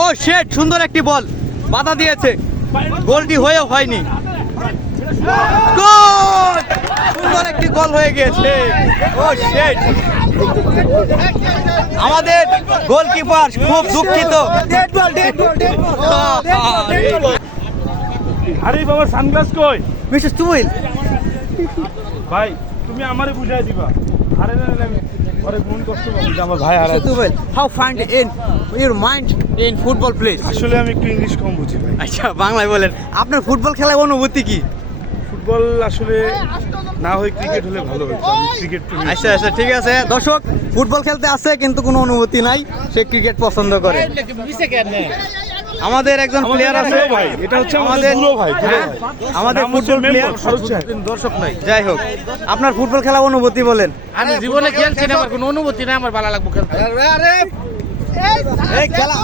ও শেট, সুন্দর একটি বল বাধা দিয়েছে, গোলটি হয়েও হয়নি। গোল! সুন্দর একটি গোল হয়ে গিয়েছে। ও শেট, আমাদের গোলকিপার খুব দুঃখিত। আরে বাবা সানগ্লাস কই? মিস্টার তুহিল, ভাই তুমি আমারে বুঝাই দিবা। আরে না না, আমি পরে মন কষ্ট পাবো যে আমার ভাই হারায়। Tuhil, how find in your mind in football place? আসলে আমি একটু ইংলিশ কম বুঝি ভাই। আচ্ছা, বাংলায় বলেন, আপনার ফুটবল খেলায় অনুভূতি কি? ফুটবল আসলে না হয় ক্রিকেট হলে ভালো হতো, আমি ক্রিকেট প্রেমী। আচ্ছা আচ্ছা, ঠিক আছে। দর্শক, ফুটবল খেলতে আসে কিন্তু কোনো অনুভূতি নাই, সে ক্রিকেট পছন্দ করে। আমাদের একজন প্লেয়ার আছে ভাই, এটা হচ্ছে আমাদের দুলো ভাই, দুলো ভাই। আমাদের ফুটবল প্লেয়ার দর্শক নাই। যাই হোক, আপনার ফুটবল খেলা অনুভূতি বলেন। আমি জীবনে খেলছি না, আমার কোনো অনুভূতি নাই, আমার ভালো লাগবে খেলতে। এই খেলা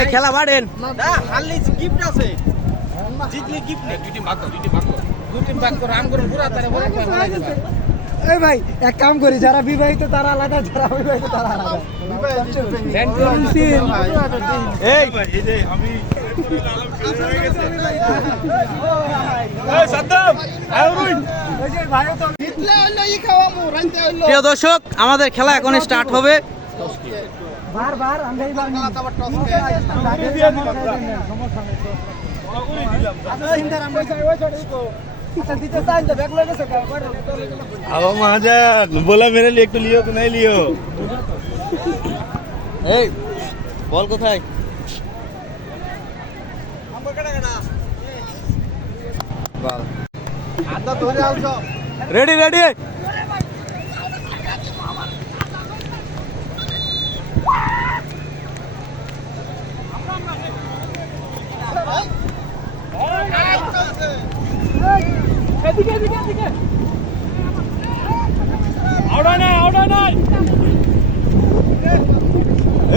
এই খেলা বাড়েন। এই ভাই, এক কাম করি, যারা বিবাহিত তারা আলাদা, যারা অবিবাহিত তারা আলাদা। এই এই যে আমি এই সাদ্দাম আয়ুরুই প্রিয় দর্শক, আমাদের খেলা এখন স্টার্ট হবে। বারবার আমরাই अब महाजन बोला मेरे लिए एक तो लियो तो नहीं लियो। এই বল কোথায়? Ready ready.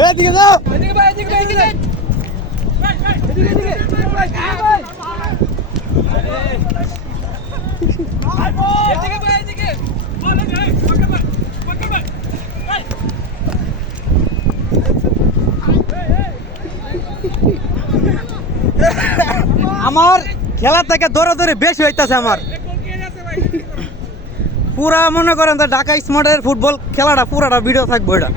এদিকে যাও। আমার খেলা থেকে দৌড়াদৌড়ি বেশি হইতাছে আমার। পুরা মনে করেন তো ঢাকা স্মার্টের ফুটবল খেলাটা পুরাটা ভিডিও থাকবো এটা।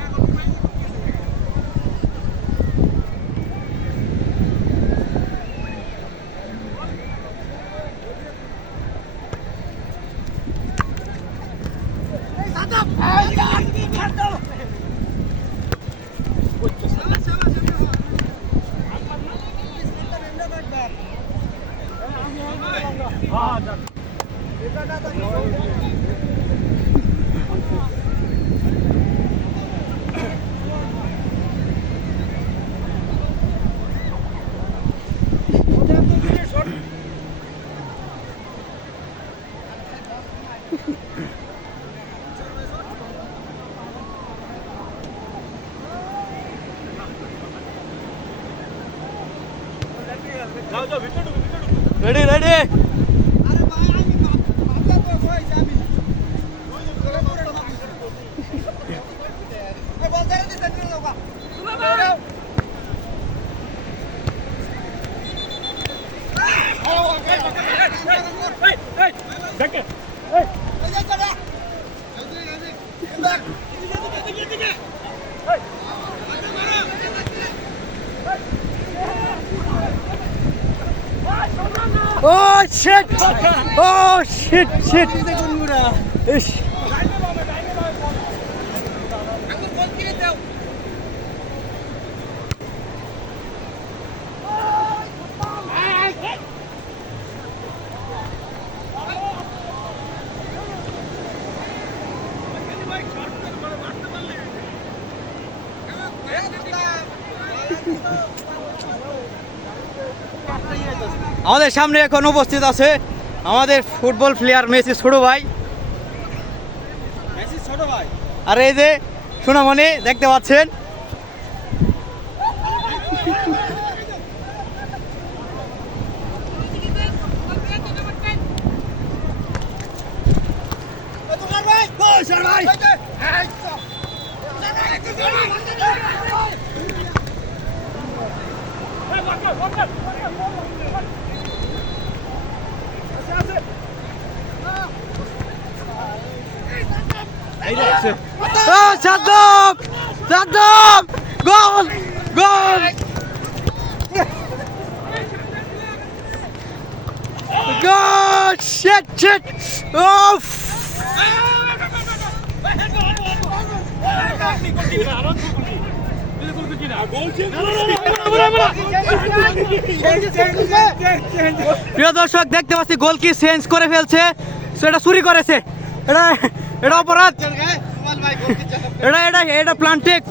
Ready ready. Oh shit! Oh shit! Shit! Ish. আমাদের সামনে এখন উপস্থিত আছে আমাদের ফুটবল প্লেয়ার মেসি ছোট ভাই। আর এই যে সোনামণি দেখতে পাচ্ছেন। সাদ্দাম সাদ্দাম গোল গোল গোল শিট শিট ওফ প্রিয় দর্শক দেখতে পাচ্ছি গোল কি চেঞ্জ করে ফেলছে সেটা চুরি করেছে এটা এটা অপরাধ এটা এটা এটা প্লান্টিক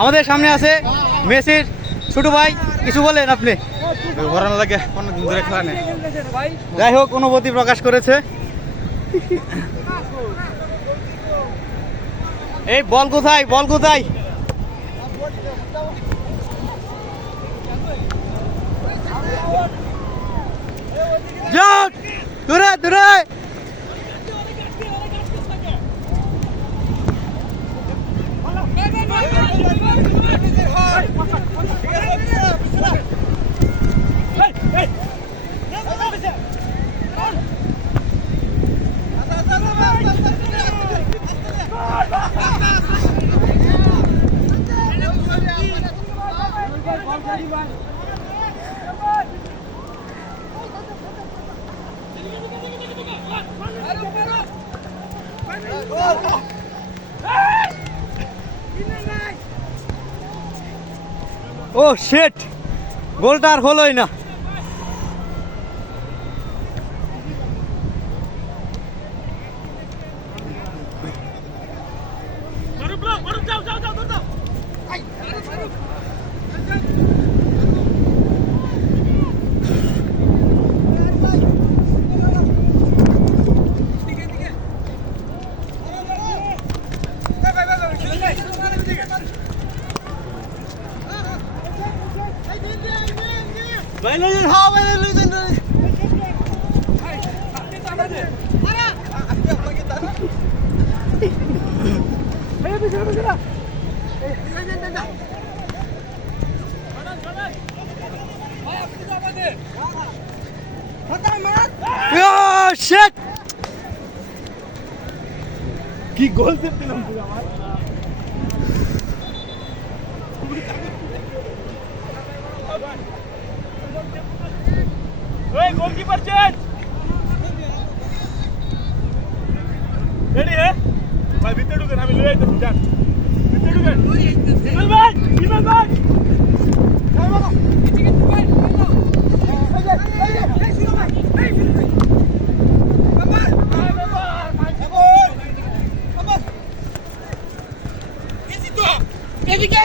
আমাদের সামনে আছে মেসির ছোট ভাই কিছু বলেন আপনি ঘোরানো লাগে অনেকদিন ধরে খেলা নেই যাই হোক অনুভূতি প্রকাশ করেছে এই বল কোথায় বল কোথায় জট দূরে দূরে ও শিট গোলটা আর হলোই না শিট কি গোল দিলাম আমার ওই গোলকিপার চেঞ্জ রেডি হে ভাই ভিতরে ঢুকেন আমি লয়ে যাইতেছি যান ভিতরে ঢুকেন ইমেল ভাই এদিকে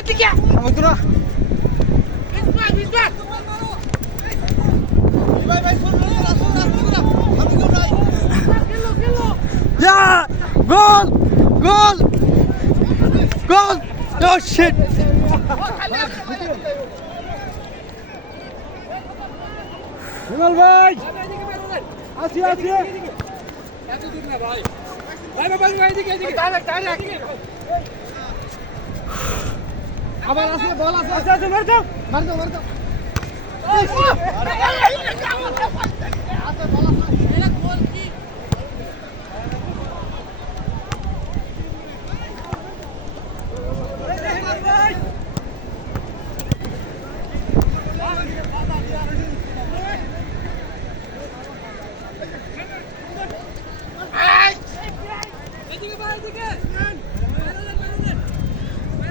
Yeah! Goal! Goal! Goal! Oh shit! Email ভাই আসি আসি আবার আছে বল আছে আচ্ছা আচ্ছা মার দাও মার দাও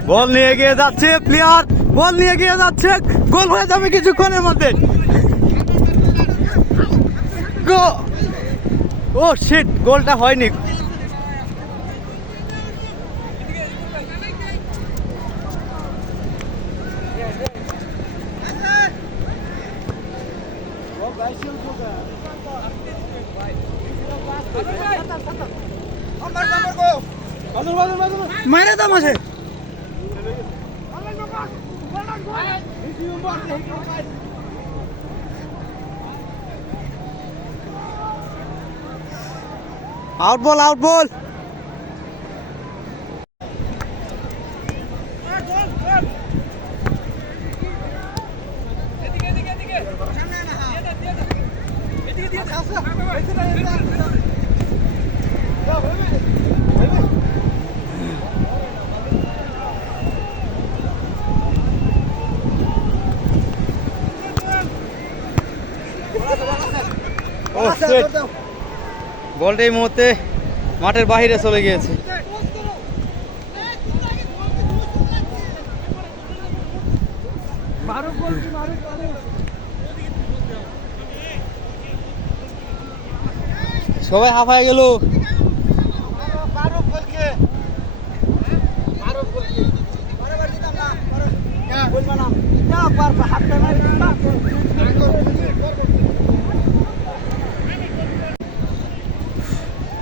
বল নিয়ে গিয়ে যাচ্ছে প্লেয়ার বল নিয়ে গিয়ে যাচ্ছে গোল হয়ে যাবে কিছুক্ষণের মধ্যে ও শিট গোলটা হয়নি মারে দাও মাসে আউট বল আউট বল। বলটা এই মুহূর্তে মাঠের বাইরে চলে গিয়েছে। সবাই হাঁপায় গেল।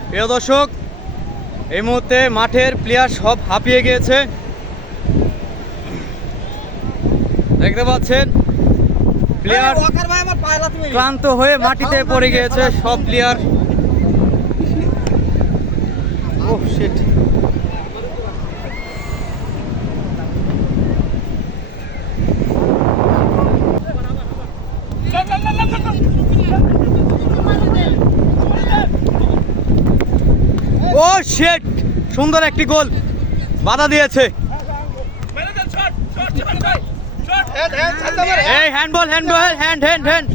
প্রিয় দর্শক, এই মুহূর্তে মাঠের প্লেয়ার সব হাঁপিয়ে গিয়েছে। দেখতে পাচ্ছেন প্লেয়ার ক্লান্ত হয়ে মাটিতে পড়ে গিয়েছে সব player. Oh shit. Oh shit, সুন্দর একটি গোল বাধা দিয়েছে। এই handball handball hand hand hand.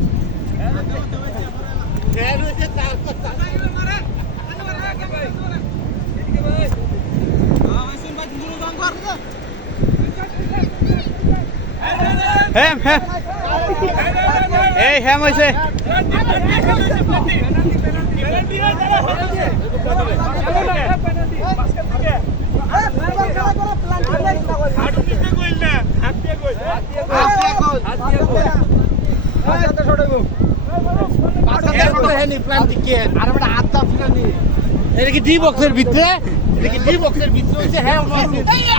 হ্যাম হ্যাম, এই হ্যাম হয়েছে। এটা কি ডি বক্সের ভিতরে? এটা কি ডি বক্সের ভিতরে হইছে? হ্যাঁ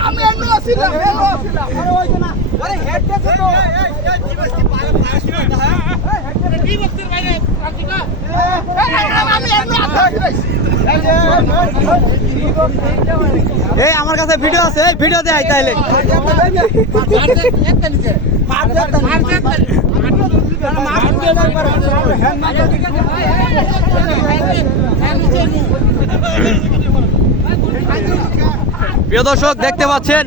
আমি এমনি আসিলাম আরে ওই না আরে হেড দেখো তো ডি বক্সের বাইরে প্রান্তিকা আমি এমনি এই আমার কাছে ভিডিও আছে, এই ভিডিও দেখাই তাইলে। একটা নিচে প্রিয় দর্শক, দেখতে পাচ্ছেন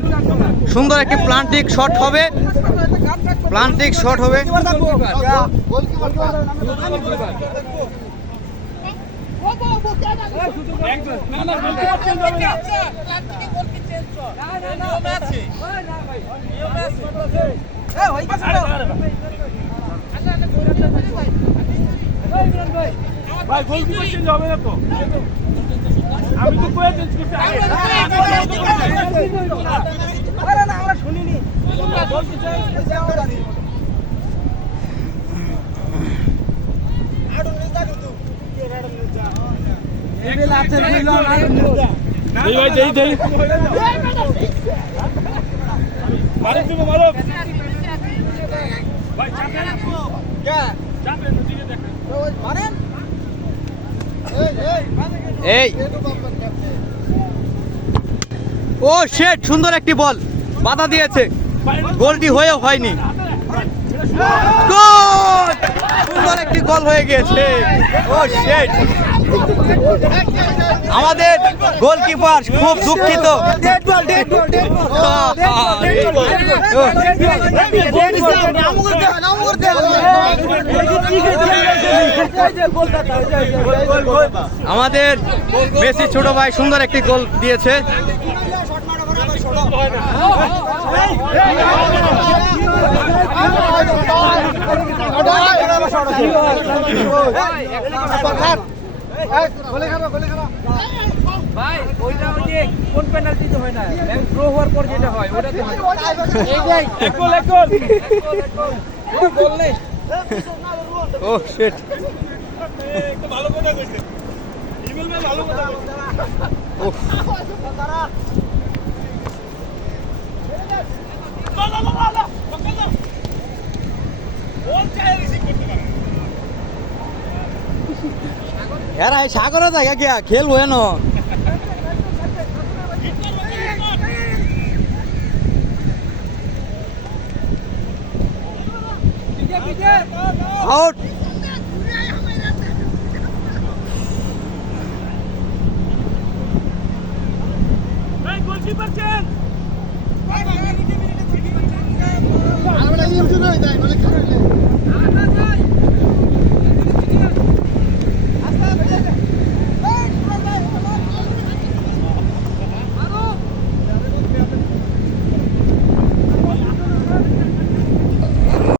সুন্দর একটি প্লান্টিক শট হবে, প্লান্টিক শট হবে। ভাই গোলকিপার চেঞ্জ হবে না তো? আমি তো কয়ে চেঞ্জ করতে আগে। আরে না আমরা শুনিনি এই ভাই দেই দেই মারো তুমি মারো ভাই চাপেন কে চাপেন দিকে দেখেন মারেন এই ও শিট, সুন্দর একটি বল বাধা দিয়েছে, গোলটি হয়েও হয়নি। গোল, সুন্দর একটি গোল হয়ে গিয়েছে। ও শিট, আমাদের গোলকিপার খুব দুঃখিত। আমাদের মেসি ছোট ভাই সুন্দর একটি গোল দিয়েছে। ভাই ওইটা ওই যে কোন পেনাল্টিতে হয় না, থ্রো হওয়ার পর যেটা হয় ওটা তো হয়। এই যে এক গোল এক গোল ওই গোল নেই। ও শিট, একটু ভালো কথা কইছে ইমেল ভাই ভালো কথা কইছে। এরা এই সাগরের জায়গা গিয়া খেলবো এন আউট